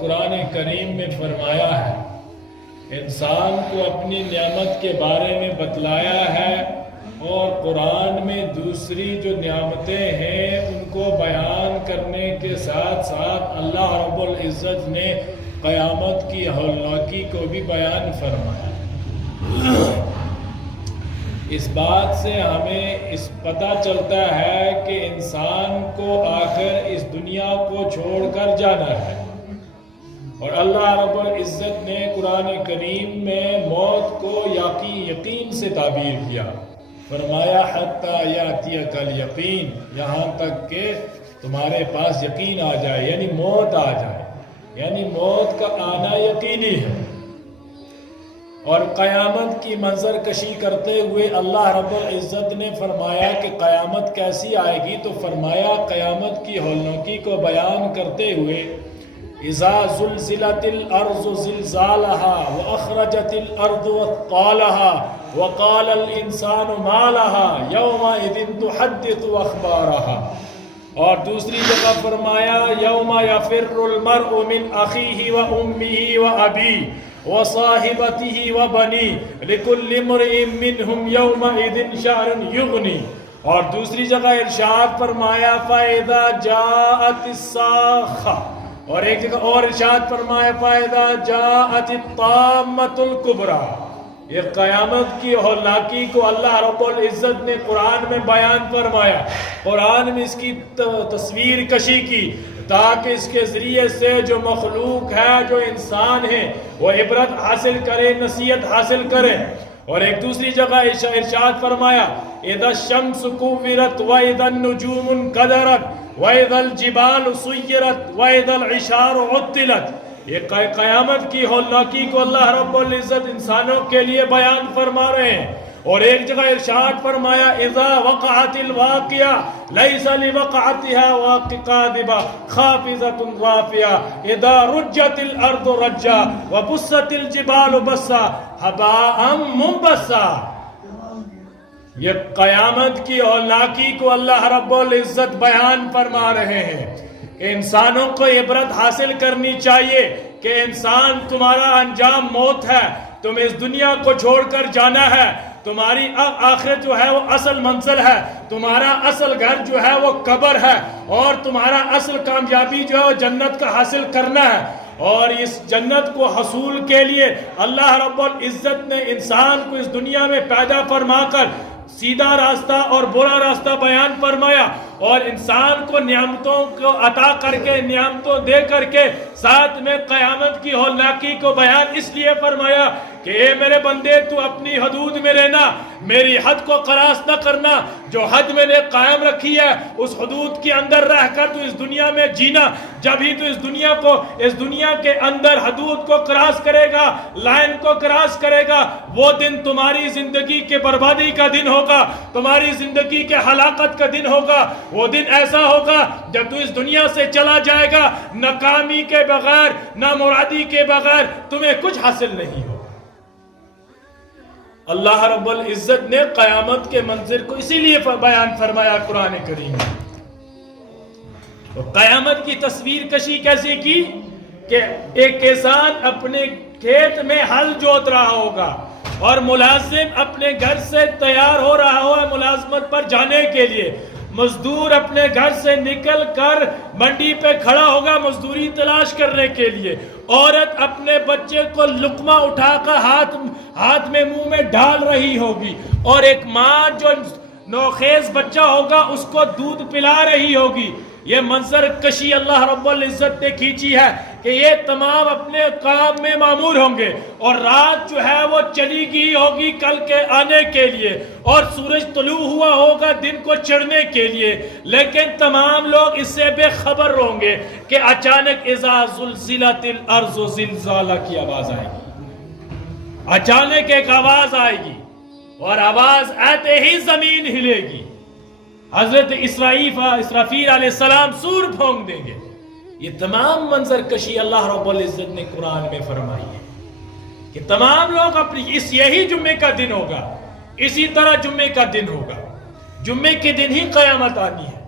قرآن کریم میں فرمایا ہے، انسان کو اپنی نعمت کے بارے میں بتلایا ہے، اور قرآن میں دوسری جو نعمتیں ہیں ان کو بیان کرنے کے ساتھ ساتھ اللہ رب العزت نے قیامت کی ہولناکی کو بھی بیان فرمایا۔ اس بات سے ہمیں اس پتہ چلتا ہے کہ انسان کو آخر اس دنیا کو چھوڑ کر جانا ہے، اور اللہ رب العزت نے قرآن کریم میں موت کو یقین سے تعبیر کیا، فرمایا حتی یاتیک الیقین، یہاں تک کہ تمہارے پاس یقین آ جائے، یعنی موت آ جائے، یعنی موت کا آنا یقینی ہے۔ اور قیامت کی منظر کشی کرتے ہوئے اللہ رب العزت نے فرمایا کہ قیامت کیسی آئے گی، تو فرمایا قیامت کی ہولناکی کو بیان کرتے ہوئے اذا زلزلت الارض زلزالها واخرجت الارض اثقالها وقال الانسان ما لها يومئذ تحدث اخبارها، اور دوسری جگہ فرمایا یوم یفر المرء من اخیہ وامہ وابیہ وصاحبته وبنیہ لکل امرئ منہم یومئذ شأن یغنی، اور دوسری جگہ ارشاد فرمایا فَإِذَا جَاءَتِ الصَّاخَّةُ، اور ایک جگہ اور ارشاد فرمایا فَإِذَا جَاءَتِ الطَّامَّةُ الْكُبْرَى۔ یہ قیامت کی ہولناکی کو اللہ رب العزت نے قرآن میں بیان فرمایا، قرآن میں اس کی تصویر کشی کی، تاکہ اس کے ذریعے سے جو مخلوق ہے، جو انسان ہے، وہ عبرت حاصل کرے، نصیحت حاصل کرے۔ اور ایک دوسری جگہ ارشاد فرمایا اذا الشمس كورت واذا النجوم انكدرت واذا الجبال سيرت واذا العشار عطلت۔ یہ قیامت کی ہولناکی کو اللہ رب العزت انسانوں کے لیے بیان فرما رہے ہیں۔ اور ایک جگہ ارشاد فرمایا اذا وقعت الواقعہ لیس لوقعتها کاذبہ خافضۃ رافعہ اذا رجت الارض رجا وبست الجبال بسا ہباء منبثا۔ یہ قیامت کی ہولناکی کو اللہ رب العزت بیان فرما رہے ہیں کہ انسانوں کو عبرت حاصل کرنی چاہیے کہ انسان تمہارا انجام موت ہے، تم اس دنیا کو چھوڑ کر جانا ہے، تمہاری آخرت جو ہے وہ اصل منزل ہے، تمہارا اصل گھر جو ہے وہ قبر ہے، اور تمہارا اصل کامیابی جو ہے وہ جنت کا حاصل کرنا ہے۔ اور اس جنت کو حصول کے لیے اللہ رب العزت نے انسان کو اس دنیا میں پیدا فرما کر سیدھا راستہ اور برا راستہ بیان فرمایا، اور انسان کو نعمتوں کو عطا کر کے، نعمتوں دے کر کے ساتھ میں قیامت کی ہولناکی کو بیان اس لیے فرمایا کہ اے میرے بندے تو اپنی حدود میں رہنا، میری حد کو قراس نہ کرنا، جو حد میں نے قائم رکھی ہے اس حدود کے اندر رہ کر تو اس دنیا میں جینا۔ جب ہی تو اس دنیا کے اندر حدود کو قراس کرے گا، لائن کو قراس کرے گا، وہ دن تمہاری زندگی کے بربادی کا دن ہوگا، تمہاری زندگی کے ہلاکت کا دن ہوگا۔ وہ دن ایسا ہوگا جب تو اس دنیا سے چلا جائے گا، ناکامی کے بغیر، نامرادی کے بغیر تمہیں کچھ حاصل نہیں ہو۔ اللہ رب العزت نے قیامت کے منظر کو اسی لیے بیان فرمایا قرآن کریم میں۔ تو قیامت کی تصویر کشی کیسے کی کہ ایک کسان اپنے کھیت میں ہل جوت رہا ہوگا، اور ملازم اپنے گھر سے تیار ہو رہا ہوگا ملازمت پر جانے کے لیے، مزدور اپنے گھر سے نکل کر منڈی پہ کھڑا ہوگا مزدوری تلاش کرنے کے لیے، عورت اپنے بچے کو لقمہ اٹھا کر ہاتھ میں منہ میں ڈال رہی ہوگی، اور ایک ماں جو نوخیز بچہ ہوگا اس کو دودھ پلا رہی ہوگی۔ یہ منظر کشی اللہ رب العزت نے کھینچی ہے کہ یہ تمام اپنے کام میں معمور ہوں گے، اور رات جو ہے وہ چلی گئی ہوگی کل کے آنے کے لیے، اور سورج طلوع ہوا ہوگا دن کو چڑھنے کے لیے، لیکن تمام لوگ اس سے بے خبر ہوں گے کہ اچانک اذا زلزلت الارض زلزالہ کی آواز آئے گی، اچانک ایک آواز آئے گی، اور آواز آتے ہی زمین ہلے گی، حضرت اسرافیل علیہ السلام سور پھونک دیں گے۔ یہ تمام منظر کشی اللہ رب العزت نے قرآن میں فرمائی ہے کہ تمام لوگ اپنی یہی جمعے کا دن ہوگا، اسی طرح جمعے کا دن ہوگا، جمعے کے دن ہی قیامت آنی ہے۔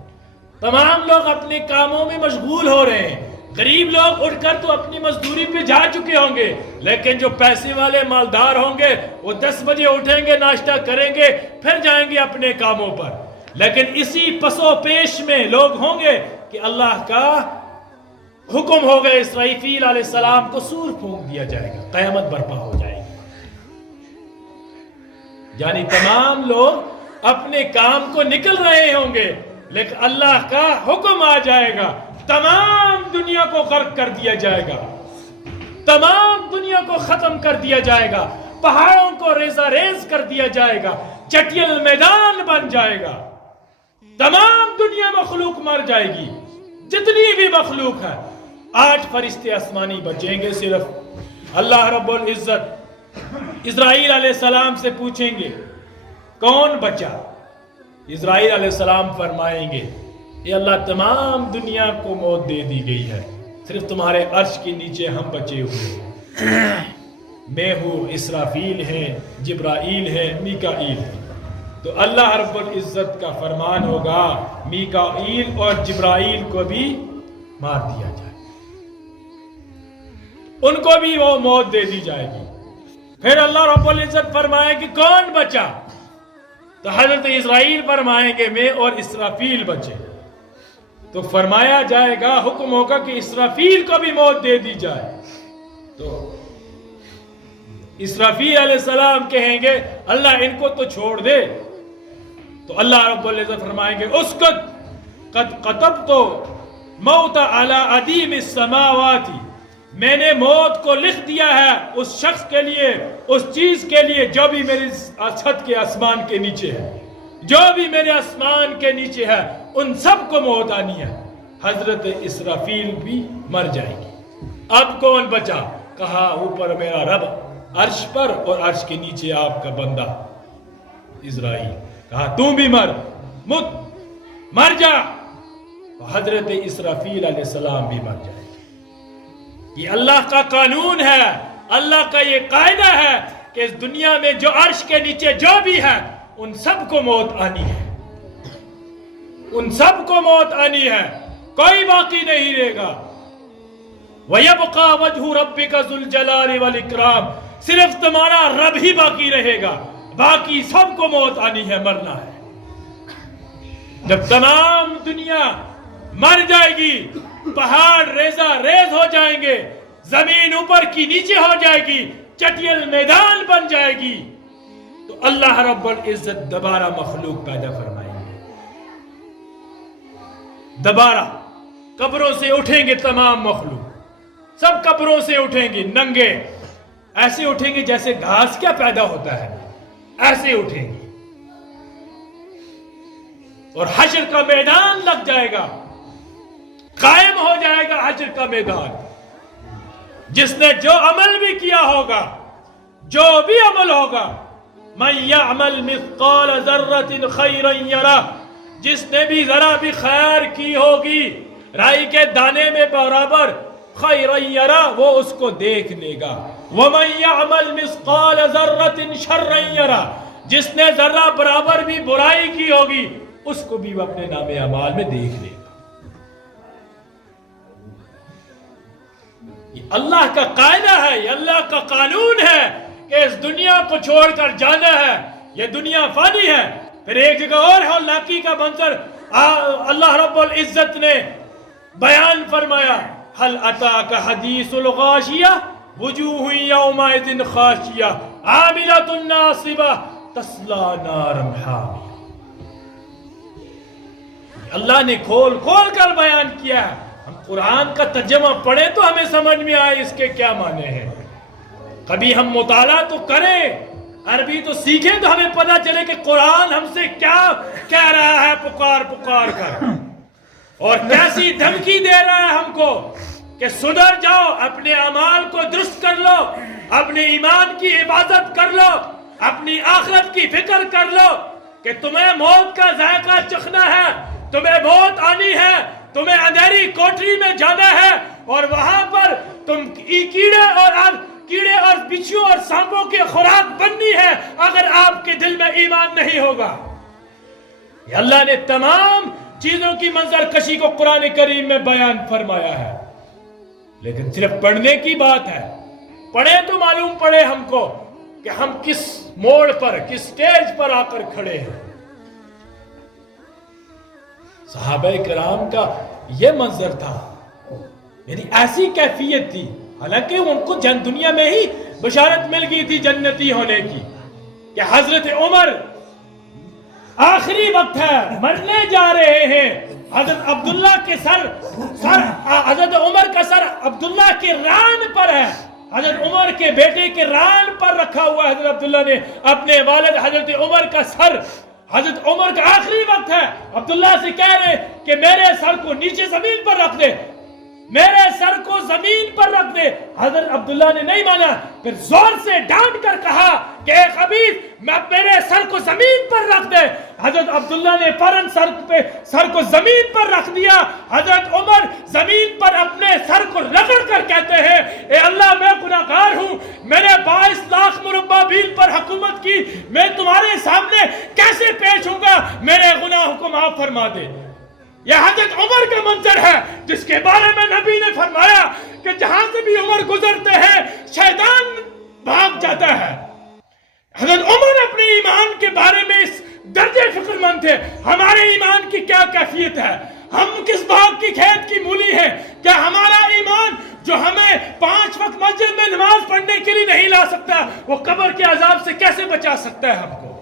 تمام لوگ اپنے کاموں میں مشغول ہو رہے ہیں، غریب لوگ اٹھ کر تو اپنی مزدوری پہ جا چکے ہوں گے، لیکن جو پیسے والے مالدار ہوں گے وہ 10 بجے اٹھیں گے، ناشتہ کریں گے، پھر جائیں گے اپنے کاموں پر۔ لیکن اسی پس و پیش میں لوگ ہوں گے کہ اللہ کا حکم ہوگا، اسرافیل علیہ السلام کو سور پھونک دیا جائے گا، قیامت برپا ہو جائے گی۔ یعنی تمام لوگ اپنے کام کو نکل رہے ہوں گے، لیکن اللہ کا حکم آ جائے گا، تمام دنیا کو غرق کر دیا جائے گا، تمام دنیا کو ختم کر دیا جائے گا، پہاڑوں کو ریزہ ریز کر دیا جائے گا، چٹیل میدان بن جائے گا، تمام دنیا مخلوق مر جائے گی، جتنی بھی مخلوق ہے۔ 8 فرشتے آسمانی بچیں گے صرف۔ اللہ رب العزت اسرائیل علیہ السلام سے پوچھیں گے کون بچا؟ اسرائیل علیہ السلام فرمائیں گے یہ اللہ تمام دنیا کو موت دے دی گئی ہے، صرف تمہارے عرش کے نیچے ہم بچے ہوئے ہیں، میں ہوں، اسرافیل ہے، جبرائیل ہے، میکائیل ہے۔ تو اللہ رب العزت کا فرمان ہوگا میکائیل اور جبرائیل کو بھی مار دیا جائے، ان کو بھی وہ موت دے دی جائے گی۔ پھر اللہ رب العزت فرمائے کہ کون بچا؟ تو حضرت اسرائیل فرمائیں گے میں اور اسرافیل بچے۔ تو فرمایا جائے گا، حکم ہوگا کہ اسرافیل کو بھی موت دے دی جائے۔ تو اسرافیل علیہ السلام کہیں گے اللہ ان کو تو چھوڑ دے۔ تو اللہ رب العزت فرمائیں گے اسکت قد قطبت موت علی عدیم السماوات، میں نے موت کو لکھ دیا ہے اس شخص کے لیے، اس چیز کے لیے جو بھی میری چھت کے آسمان کے نیچے ہے، جو بھی میرے آسمان کے نیچے ہے، ان سب کو موت آنی ہے۔ حضرت اسرافیل بھی مر جائے گی۔ اب کون بچا؟ کہا اوپر میرا رب عرش پر اور عرش کے نیچے آپ کا بندہ اسرائیل۔ کہا تو بھی مر جا۔ حضرت اسرافیل علیہ السلام بھی مر جائے۔ یہ اللہ کا قانون ہے، اللہ کا یہ قاعدہ ہے کہ اس دنیا میں جو عرش کے نیچے جو بھی ہے ان سب کو موت آنی ہے، ان سب کو موت آنی ہے، کوئی باقی نہیں رہے گا۔ وَيَبْقَى وَجْهُ رَبِّكَ ذُو الْجَلَالِ وَالْإِكْرَامِ، صرف تمہارا رب ہی باقی رہے گا، باقی سب کو موت آنی ہے، مرنا ہے۔ جب تمام دنیا مر جائے گی، پہاڑ ریزہ ریز ہو جائیں گے، زمین اوپر کی نیچے ہو جائے گی، چٹیل میدان بن جائے گی، تو اللہ رب العزت دوبارہ مخلوق پیدا فرمائیں گے۔ دوبارہ قبروں سے اٹھیں گے تمام مخلوق، سب قبروں سے اٹھیں گے ننگے، ایسے اٹھیں گے جیسے گھاس کیا پیدا ہوتا ہے، ایسے اٹھیں گے، اور حشر کا میدان لگ جائے گا، قائم ہو جائے گا حشر کا میدان۔ جس نے جو عمل بھی کیا ہوگا، جو بھی عمل ہوگا، من یعمل مثقال ذرۃ خیرا یرہ، جس نے بھی ذرا بھی خیر کی ہوگی رائی کے دانے میں برابر، خیرا یرہ، وہ اس کو دیکھ لے گا۔ ومن یعمل مثقال ذرۃ شرا یرہ، جس نے ذرہ برابر بھی برائی کی ہوگی اس کو بھی وہ اپنے نام اعمال میں دیکھ لے گا۔ یہ اللہ کا قاعدہ ہے، یہ اللہ کا قانون ہے کہ اس دنیا کو چھوڑ کر جانا ہے، یہ دنیا فانی ہے۔ پھر ایک جگہ اور ہے لاکی کا منظر اللہ رب العزت نے بیان فرمایا، هل اتاک حدیث الغاشیہ وجوہ یومئذ خاشیہ عاملۃ ناصبہ تصلی نارا حامیہ۔ اللہ نے کھول کھول کر بیان کیا ہے، ہم قرآن کا ترجمہ پڑھیں تو ہمیں سمجھ میں آئے اس کے کیا معنی ہیں، کبھی ہم مطالعہ تو کریں، عربی تو سیکھیں تو ہمیں پتہ چلے کہ قرآن ہم سے کیا کہہ رہا ہے پکار پکار کر، اور کیسی دھمکی دے رہا ہے ہم کو کہ سدھر جاؤ، اپنے اعمال کو درست کر لو، اپنے ایمان کی حفاظت کر لو، اپنی آخرت کی فکر کر لو کہ تمہیں موت کا ذائقہ چکھنا ہے، تمہیں موت آنی ہے، تمہیں اندھیری کوٹری میں جانا ہے، اور وہاں پر تم کیڑے اور بچھو اور سانپوں کی خوراک بننی ہے اگر آپ کے دل میں ایمان نہیں ہوگا۔ یہ اللہ نے تمام چیزوں کی منظر کشی کو قرآن کریم میں بیان فرمایا ہے۔ لیکن صرف پڑھنے کی بات ہے، پڑھے تو معلوم پڑے ہم کو کہ ہم کس موڑ پر، کس سٹیج پر آ کر کھڑے ہیں۔ صحابہ کرام کا یہ منظر تھا، یعنی ایسی کیفیت تھی، حالانکہ ان کو دنیا میں ہی بشارت مل گئی تھی جنتی ہونے کی، کہ حضرت عمر آخری وقت ہے، مرنے جا رہے ہیں، حضرت عبداللہ کے حضرت عمر کا سر عبداللہ کے ران پر ہے، حضرت عمر کے بیٹے کے ران پر رکھا ہوا ہے۔ حضرت عبداللہ نے اپنے والد حضرت عمر کا سر، حضرت عمر کا آخری وقت ہے، عبداللہ سے کہہ رہے کہ میرے سر کو نیچے زمین پر رکھ دے، میرے سر کو زمین پر رکھ دے۔ حضرت عبداللہ نے نہیں مانا، پھر زور سے ڈانٹ کر کہا کہ اے خبیث، میرے سر کو زمین پر رکھ دے۔ حضرت عبداللہ نے فوراً سر کو زمین پر رکھ دیا۔ حضرت عمر زمین پر اپنے سر کو رگڑ کر کہتے ہیں، اے اللہ، میں گناہگار ہوں، میں نے 22 لاکھ مربع میل پر حکومت کی، میں تمہارے سامنے کیسے پیش ہوں گا، میرے گناہوں کو معاف فرما دے۔ یہ حضرت عمر کا منظر ہے جس کے بارے میں نبی نے فرمایا کہ جہاں سے بھی عمر گزرتے ہیں شیطان بھاگ جاتا ہے۔ حضرت عمر اپنے ایمان کے بارے میں اس درجے فکر مند تھے، ہمارے ایمان کی کیا کیفیت ہے، ہم کس باغ کی کھیت کی مولی ہیں، کیا ہمارا ایمان جو ہمیں 5 وقت مسجد میں نماز پڑھنے کے لیے نہیں لا سکتا، وہ قبر کے عذاب سے کیسے بچا سکتا ہے ہم کو؟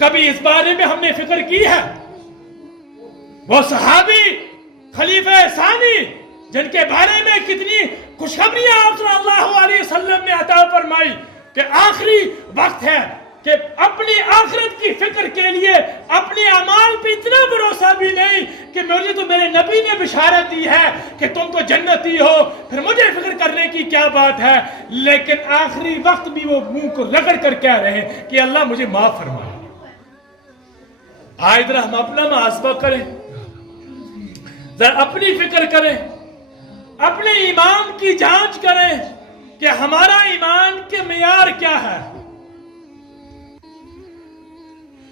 کبھی اس بارے میں ہم نے فکر کی ہے؟ وہ صحابی خلیفہ ثانی جن کے بارے میں کتنی خوشخبریاں آپ صلی اللہ علیہ وسلم نے عطا فرمائی کہ آخری وقت ہے، کہ اپنی آخرت کی فکر کے لیے اپنے اعمال پہ اتنا بھروسہ بھی نہیں کہ مجھے تو میرے نبی نے بشارت دی ہے کہ تم تو جنتی ہو، پھر مجھے فکر کرنے کی کیا بات ہے۔ لیکن آخری وقت بھی وہ منہ کو رگڑ کر کہہ رہے ہیں کہ اللہ مجھے معاف فرمائے۔ آئے ذرا ہم اپنا محاسبہ کریں، ذرا اپنی فکر کریں، اپنے ایمان کی جانچ کریں کہ ہمارا ایمان کے معیار کیا ہے،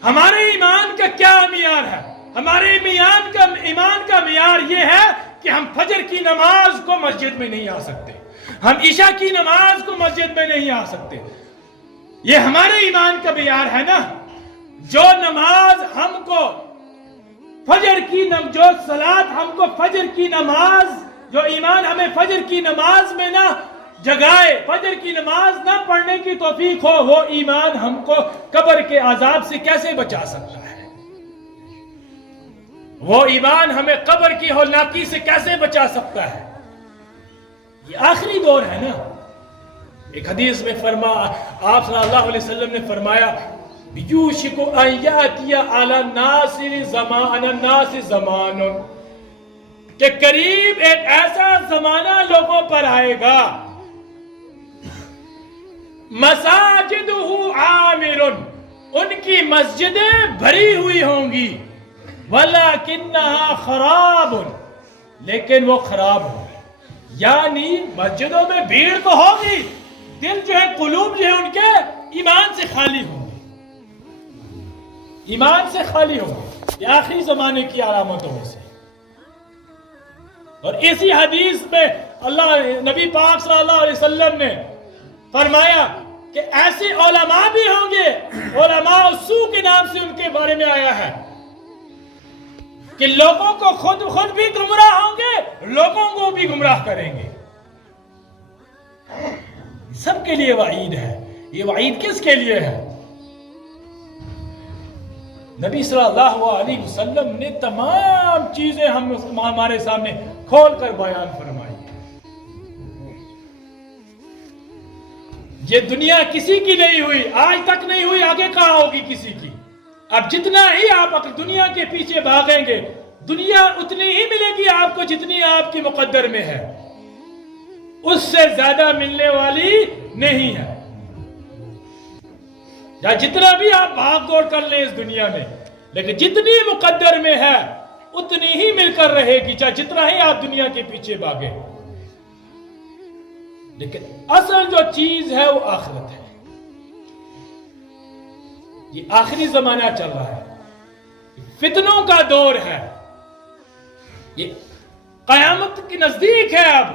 ہمارے ایمان کا کیا معیار ہے۔ ہمارے ایمان کا معیار یہ ہے کہ ہم فجر کی نماز کو مسجد میں نہیں آ سکتے، ہم عشاء کی نماز کو مسجد میں نہیں آ سکتے، یہ ہمارے ایمان کا معیار ہے نا۔ جو نماز ہم کو جو صلاۃ ہم کو فجر کی نماز، جو ایمان ہمیں فجر کی نماز میں نہ جگائے، فجر کی نماز نہ پڑھنے کی توفیق ہو، وہ ایمان ہم کو قبر کے عذاب سے کیسے بچا سکتا ہے؟ وہ ایمان ہمیں قبر کی ہولناکی سے کیسے بچا سکتا ہے؟ یہ آخری دور ہے نا۔ ایک حدیث میں آپ صلی اللہ علیہ وسلم نے فرمایا، یوشک ان یاتی علی الناس زمان، کہ قریب ایک ایسا زمانہ لوگوں پر آئے گا، مساجدہ عامر، ان کی مسجدیں بھری ہوئی ہوں گی، ولکنھا خراب، لیکن وہ خراب ہوں گی۔ یعنی مسجدوں میں بھیڑ تو ہوگی، دل جو ہے، قلوب جو ہے ان کے ایمان سے خالی ہوں گے، ایمان سے خالی ہوگا۔ یہ آخری زمانے کی علامتوں میں سے۔ اور اسی حدیث میں نبی پاک صلی اللہ علیہ وسلم نے فرمایا کہ ایسے علماء بھی ہوں گے، علماء السوء کے نام سے ان کے بارے میں آیا ہے، کہ لوگوں کو خود بھی گمراہ ہوں گے، لوگوں کو بھی گمراہ کریں گے۔ سب کے لیے وعید ہے۔ یہ وعید کس کے لیے ہے؟ نبی صلی اللہ علیہ وسلم نے تمام چیزیں ہمارے سامنے کھول کر بیان فرمائی ہے۔ یہ دنیا کسی کی نہیں ہوئی، آج تک نہیں ہوئی، آگے کہاں ہوگی کسی کی۔ اب جتنا ہی آپ دنیا کے پیچھے بھاگیں گے، دنیا اتنی ہی ملے گی آپ کو جتنی آپ کی مقدر میں ہے، اس سے زیادہ ملنے والی نہیں ہے۔ یا جتنا بھی آپ بھاگ دوڑ کر لیں اس دنیا میں، لیکن جتنی مقدر میں ہے اتنی ہی مل کر رہے گی، چاہے جتنا ہی آپ دنیا کے پیچھے بھاگیں۔ لیکن اصل جو چیز ہے وہ آخرت ہے۔ یہ آخری زمانہ چل رہا ہے، فتنوں کا دور ہے، یہ قیامت کی نزدیک ہے۔ اب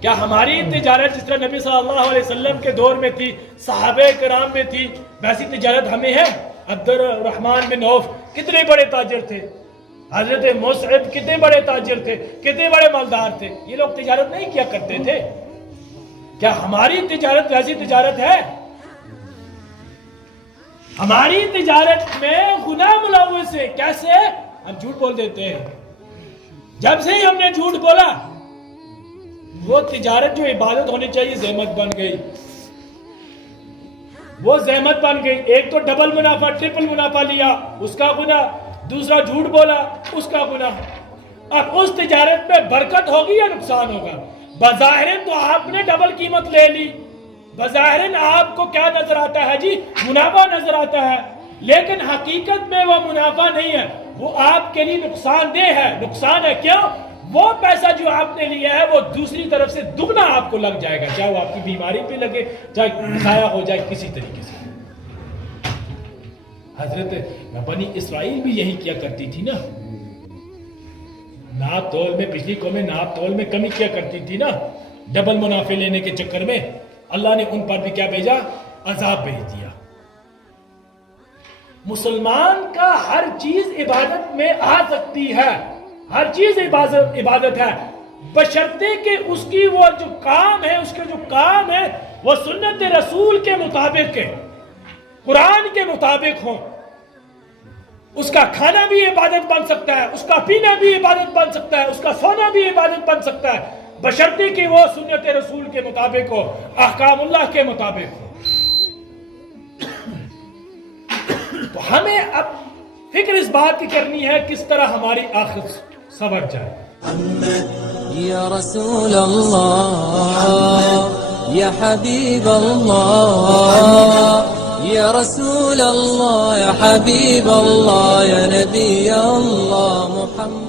کیا ہماری تجارت جس طرح نبی صلی اللہ علیہ وسلم کے دور میں تھی، صحابہ کرام میں تھی، ویسی تجارت ہمیں ہے؟ عبد الرحمن بن عوف کتنے بڑے تاجر تھے، حضرت مصعب کتنے بڑے تاجر تھے، کتنے بڑے مالدار تھے، یہ لوگ تجارت نہیں کیا کرتے تھے؟ کیا ہماری تجارت ویسی تجارت ہے؟ ہماری تجارت میں گناہ ملوث ہے۔ کیسے؟ ہم جھوٹ بول دیتے ہیں۔ جب سے ہی ہم نے جھوٹ بولا، وہ تجارت جو عبادت ہونی چاہیے زحمت بن گئی، وہ زحمت بن گئی۔ ایک تو ڈبل منافع، ٹرپل منافع لیا، اس کا گناہ، دوسرا جھوٹ بولا، اس کا گناہ۔ اب اس تجارت میں برکت ہوگی یا نقصان ہوگا؟ بظاہر تو آپ نے ڈبل قیمت لے لی، بظاہر آپ کو کیا نظر آتا ہے جی؟ منافع نظر آتا ہے، لیکن حقیقت میں وہ منافع نہیں ہے، وہ آپ کے لیے نقصان دہ ہے۔ نقصان ہے کیوں؟ وہ پیسہ جو آپ نے لیا ہے وہ دوسری طرف سے دگنا آپ کو لگ جائے گا، چاہے وہ آپ کی بیماری پہ لگے، چاہے ضائع ہو جائے کسی طریقے سے۔ حضرت بنی اسرائیل بھی یہی کیا کرتی تھی نا، ناپ تول میں، پچھلی قومیں ناپ تول میں کمی کیا کرتی تھی نا، ڈبل منافع لینے کے چکر میں اللہ نے ان پر بھی کیا بھیجا؟ عذاب بھیج دیا۔ مسلمان کا ہر چیز عبادت میں آ سکتی ہے، ہر چیز عبادت ہے، بشرطے کہ اس کی وہ جو کام ہے، اس کے جو کام ہے وہ سنت رسول کے مطابق ہے، قرآن کے مطابق ہوں۔ اس کا کھانا بھی عبادت بن سکتا ہے، اس کا پینا بھی عبادت بن سکتا ہے، اس کا سونا بھی عبادت بن سکتا ہے، بشرطے کہ وہ سنت رسول کے مطابق ہو، احکام اللہ کے مطابق ہو۔ تو ہمیں اب فکر اس بات کی کرنی ہے کس طرح ہماری آخرت سنور جائے۔ یا رسول اللہ، یا حبیب اللہ، یا رسول اللہ، یا حبیب اللہ، یا نبی اللہ محمد۔